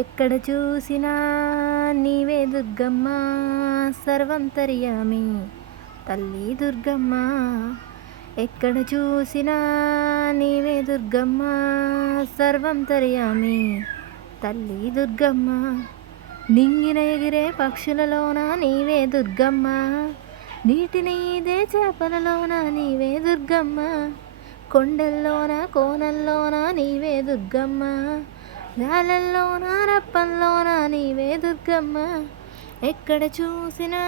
ఎక్కడ చూసినా నీవే దుర్గమ్మ, సర్వంతర్యామి తల్లి దుర్గమ్మ. ఎక్కడ చూసినా నీవే దుర్గమ్మ, సర్వంతర్యామి తల్లి దుర్గమ్మ. నింగిన ఎగిరే పక్షులలోన నీవే దుర్గమ్మ, నీటిని ఈదే చేపలలోన నీవే దుర్గమ్మ, కొండల్లోన కోనల్లోన నీవే దుర్గమ్మ, గాలల్లోన రప్పల్లోన నీవే దుర్గమ్మ. ఎక్కడ చూసినా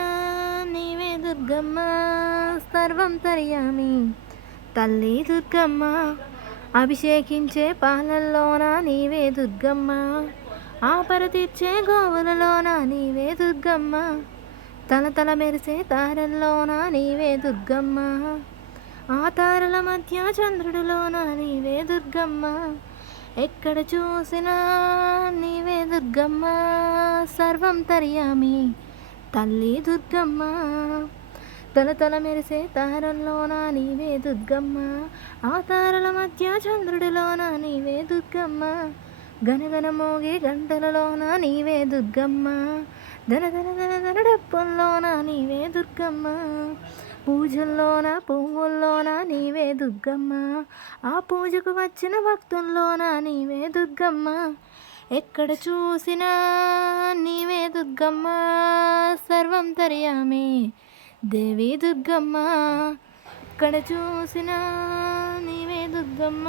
నీవే దుర్గమ్మ, సర్వంతర్యామి తల్లి దుర్గమ్మ. అభిషేకించే పాలల్లోన నీవే దుర్గమ్మ, ఆపర తీర్చే గోవులలోన నీవే దుర్గమ్మ, తల మెరిసే తారల్లోన నీవే దుర్గమ్మ, ఆ తారల మధ్య చంద్రుడిలోన నీవే దుర్గమ్మ. ఎక్కడ చూసినా నీవే దుర్గమ్మ, సర్వంతర్యామి తల్లి దుర్గమ్మ. తల మెరిసే తారల్లోన నీవే దుర్గమ్మ, ఆ తారల మధ్య చంద్రుడిలోన నీవే దుర్గమ్మ, గనగన మోగే గంటలలోన నీవే దుర్గమ్మ, ధన డప్పుల్లోన నీవే దుర్గమ్మ, పూజల్లోన పువ్వుల్లోన నీవే దుర్గమ్మ, ఆ పూజకు వచ్చిన భక్తుల్లోన నీవే దుర్గమ్మ. ఎక్కడ చూసినా నీవే దుర్గమ్మ, సర్వంతర్యామి దేవి దుర్గమ్మ. ఎక్కడ చూసినా నీవే దుర్గమ్మ.